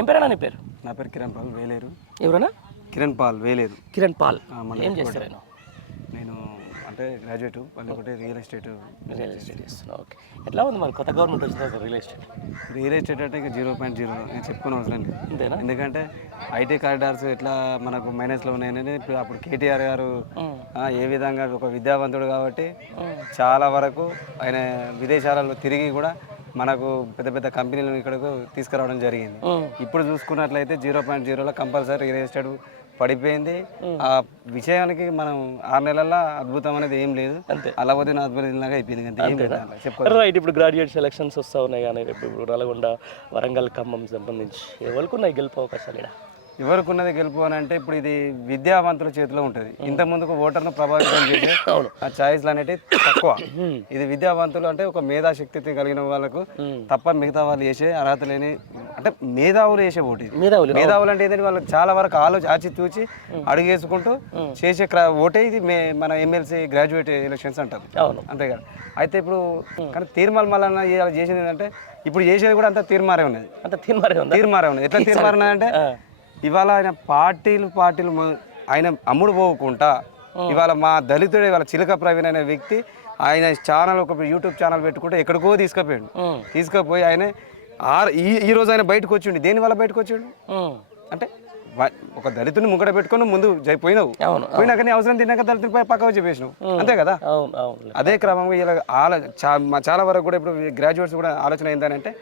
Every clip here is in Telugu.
ఏం పేరు నీ పేరు? నా పేరు కిరణ్ పాల్ వేలేరు. ఎవరన్నా? కిరణ్ పాల్ వేలేరు. కిరణ్ పాల్. ఏం చేస్తారు? నేను అంటే గ్రాడ్యుయేట్, వాళ్ళు ఒకటి రియల్ ఎస్టేట్ చేస్తున్నాను. ఓకే, ఎట్లా ఉంది మరి కొత్త గవర్నమెంట్ వచ్చిన తర్వాత రియల్ ఎస్టేట్ అంటే ఇక 0.0 నేను చెప్పుకునే అవసరం లేదు. అంతేనా? ఎందుకంటే ఐటీ కారిడార్స్ ఎట్లా మనకు మైనస్లో ఉన్నాయని ఇప్పుడు అప్పుడు కేటీఆర్ గారు ఏ విధంగా ఒక విద్యావంతుడు కాబట్టి చాలా వరకు ఆయన విదేశాలలో తిరిగి కూడా మనకు పెద్ద పెద్ద కంపెనీలను ఇక్కడకు తీసుకురావడం జరిగింది. ఇప్పుడు చూసుకున్నట్లయితే 0.0లో కంపల్సరీ రియల్ ఎస్టేట్ పడిపోయింది. ఆ విషయానికి మనం 6 నెలల్లో అద్భుతం అనేది ఏం లేదు, అలా పోతే అద్భుతంలాగా అయిపోయింది. రైట్, ఇప్పుడు గ్రాడ్యుయేట్ సెలక్షన్స్ వస్తూ ఉన్నాయి కానీ ఇప్పుడు నల్గొండ, వరంగల్, ఖమ్మం సంబంధించి ఎవరికి ఉన్నాయి గెలుపు అవకాశాలు? ఎవరికి ఉన్నది గెలుపు అని అంటే ఇప్పుడు ఇది విద్యావంతుల చేతిలో ఉంటుంది. ఇంత ముందుకు ఓటర్ను ప్రభావితం చేసే ఆ ఛాయిస్లు అనేవి తక్కువ. ఇది విద్యావంతులు అంటే ఒక మేధాశక్తి కలిగిన వాళ్ళకు తప్ప మిగతా వాళ్ళు చేసే అర్హత లేని అంటే మేధావులు వేసే ఓటు. మేధావులు అంటే ఏంటంటే వాళ్ళు చాలా వరకు ఆచి తూచి అడుగేసుకుంటూ చేసే ఓటే ఇది. మన ఎమ్మెల్సీ గ్రాడ్యుయేట్ ఎలక్షన్స్ అంటారు, అంతేకాదు. అయితే ఇప్పుడు కానీ తీర్మాల మళ్ళీ చేసింది ఏంటంటే ఇప్పుడు చేసేది కూడా అంత తీర్మారే ఉన్నది. తీర్మారే ఉన్నది. ఎట్లా తీర్మారం అంటే ఇవాళ ఆయన పార్టీలు ఆయన అమ్ముడు పోకుండా ఇవాళ మా దళితుడే ఇవాళ చిలక ప్రవీణ్ అనే వ్యక్తి ఆయన ఛానల్ ఒక యూట్యూబ్ ఛానల్ పెట్టుకుంటే ఎక్కడికో తీసుకుపోయి ఆయన ఈ రోజు ఆయన బయటకు వచ్చిండు. దేనివల్ల బయటకు వచ్చిండు అంటే ఒక దళితుని ముంగట పెట్టుకొని ముందు పోయినావు, పోయినాక నీ అవసరం తిన్నాక దళితునిపై పక్కకు చెప్పేసినావు, అంతే కదా. అదే క్రమంగా ఇలా చాలా వరకు కూడా ఇప్పుడు గ్రాడ్యుయేట్స్ కూడా ఆలోచన ఏంటంటే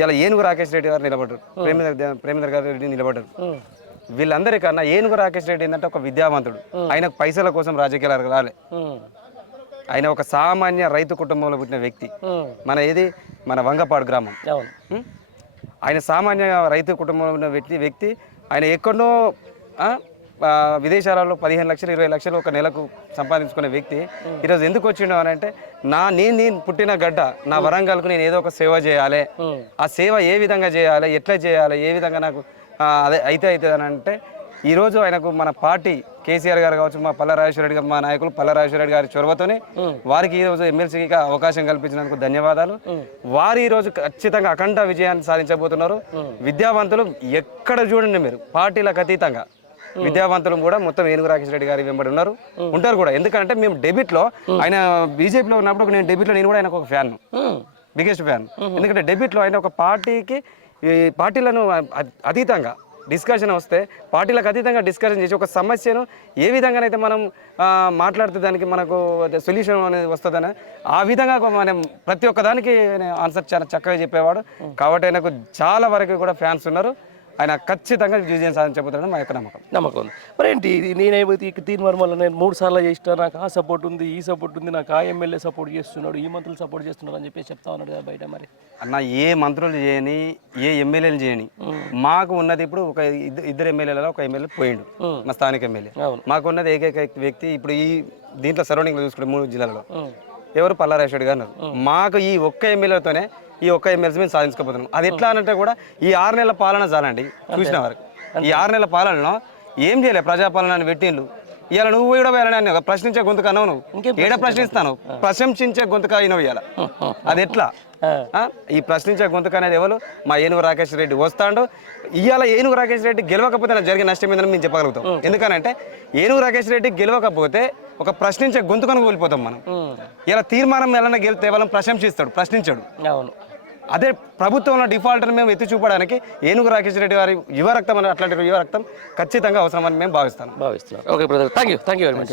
ఇలా ఏనుగు రాకేష్ రెడ్డి గారు నిలబడ్డారు, ప్రేమేందర్ గారు రెడ్డి నిలబడ్డారు. వీళ్ళందరికన్నా ఏనుగు రాకేష్ రెడ్డి ఏంటంటే ఒక విద్యావంతుడు. ఆయనకు పైసల కోసం రాజకీయాలు రాలే. ఆయన ఒక సామాన్య రైతు కుటుంబంలో పుట్టిన వ్యక్తి. మన వంగపాడు గ్రామం. ఆయన సామాన్య రైతు కుటుంబంలో ఉన్న వ్యక్తి. ఆయన ఎక్కడో విదేశాలలో 15 లక్షలు 20 లక్షలు ఒక నెలకు సంపాదించుకునే వ్యక్తి ఈరోజు ఎందుకు వచ్చిండు అని అంటే నేను పుట్టిన గడ్డ నా వరంగల్కు నేను ఏదో ఒక సేవ చేయాలి. ఆ సేవ ఏ విధంగా చేయాలి, ఎట్లా చేయాలి, ఏ విధంగా నాకు అదే అవుతుంది అని అంటే ఈరోజు ఆయనకు మన పార్టీ కేసీఆర్ గారు కావచ్చు, మా పల్లా రాజేశ్వర రెడ్డి గారు, మా నాయకులు పల్లా రాజేశ్వర రెడ్డి గారి చొరవతోనే వారికి ఈరోజు ఎమ్మెల్సీకి అవకాశం కల్పించినందుకు ధన్యవాదాలు. వారు ఈరోజు ఖచ్చితంగా అఖండ విజయాన్ని సాధించబోతున్నారు. విద్యావంతులు ఎక్కడ చూడండి మీరు, పార్టీలకు అతీతంగా విద్యావంతులు కూడా మొత్తం ఏనుగు రాకేష్ రెడ్డి గారి వెంబడి ఉంటారు కూడా. ఎందుకంటే మేము డెబిట్లో ఆయన బీజేపీలో ఉన్నప్పుడు నేను డెబిట్లో నేను కూడా ఆయనకు ఒక ఫ్యాన్, బిగ్గెస్ట్ ఫ్యాన్. ఎందుకంటే డెబిట్లో ఆయన ఒక పార్టీలను అతీతంగా డిస్కషన్ వస్తే పార్టీలకు అతీతంగా డిస్కషన్ చేసి ఒక సమస్యను ఏ విధంగానైతే మనం మాట్లాడితే దానికి మనకు సొల్యూషన్ అనేది వస్తుందని ఆ విధంగా మనం ప్రతి ఒక్క దానికి ఆన్సర్ చాలా చక్కగా చెప్పేవాడు. కాబట్టి ఆయనకు చాలా వరకు కూడా ఫ్యాన్స్ ఉన్నారు. ఆయన ఖచ్చితంగా విజయం సాధించబోతాడని మా యొక్క నమ్మకం ఉంది. మరి ఏంటి నేనైతే తీర్మానం వల్ల నేను 3 సార్లు చేసిన, నాకు ఆ సపోర్ట్ ఉంది, ఈ సపోర్ట్ ఉంది, నాకు ఆ ఎమ్మెల్యే సపోర్ట్ చేస్తున్నాడు, ఈ మంత్రులు సపోర్ట్ చేస్తున్నారు అని చెప్పేసి చెప్తా ఉన్నాడు కదా బయట. మరి అన్న ఏ మంత్రులు చేయని, ఏ ఎమ్మెల్యేలు చేయని, మాకు ఉన్నది ఇప్పుడు ఒక ఇద్దరు ఎమ్మెల్యేలలో ఒక ఎమ్మెల్యే పోయిండు, మా స్థానిక ఎమ్మెల్యే. మాకు ఉన్నది ఏకైక వ్యక్తి ఇప్పుడు ఈ దీంట్లో సరౌండింగ్లో చూసుకుంటే 3 జిల్లాలలో ఎవరు పల్లా రాజేశ్వర రెడ్డి గారు ఉన్నారు. మాకు ఈ ఒక్క ఎమ్మెల్యేతోనే ఈ ఒక్క ఎమ్మెల్సీ మేము సాధించుకోపోతున్నాం. అది ఎట్లా అంటే కూడా ఈ 6 నెలల పాలన చాలండి. చూసిన వరకు ఈ 6 నెలల పాలనలో ఏం చేయలే, ప్రజాపాలన అని పెట్టిండు. ఇవాళ నువ్వు కూడా వేయాలని ప్రశ్నించే గొంతుక అన్నావు, నువ్వు ఏడ ప్రశ్నిస్తాను, ప్రశంసించే గొంతుక అయినవు ఇవాళ. అది ఎట్లా ఈ ప్రశ్నించే గొంతుక అనేది ఎవరు? మా ఏనుగు రాకేష్ రెడ్డి వస్తాడు. ఇవాళ ఏనుగు రాకేష్ రెడ్డి గెలవకపోతే నాకు జరిగే నష్టం ఏందని మేము చెప్పగలుగుతాం. ఎందుకనంటే ఏనుగు రాకేష్ రెడ్డి గెలవకపోతే ఒక ప్రశ్నించే గొంతుకను కోల్పోతాం మనం. ఇలా తీర్మానం ఎలా గెలితే వాళ్ళని ప్రశంసిస్తాడు, ప్రశ్నించాడు. అదే ప్రభుత్వంలో డిఫాల్ట్ని మేము ఎత్తి చూపడానికి ఏనుగు రాకేష్ రెడ్డి గారి యువ రక్తం అని అట్లాంటి యువ రక్తం ఖచ్చితంగా అవసరమని మేము భావిస్తున్నాం. Okay brother, thank you very much.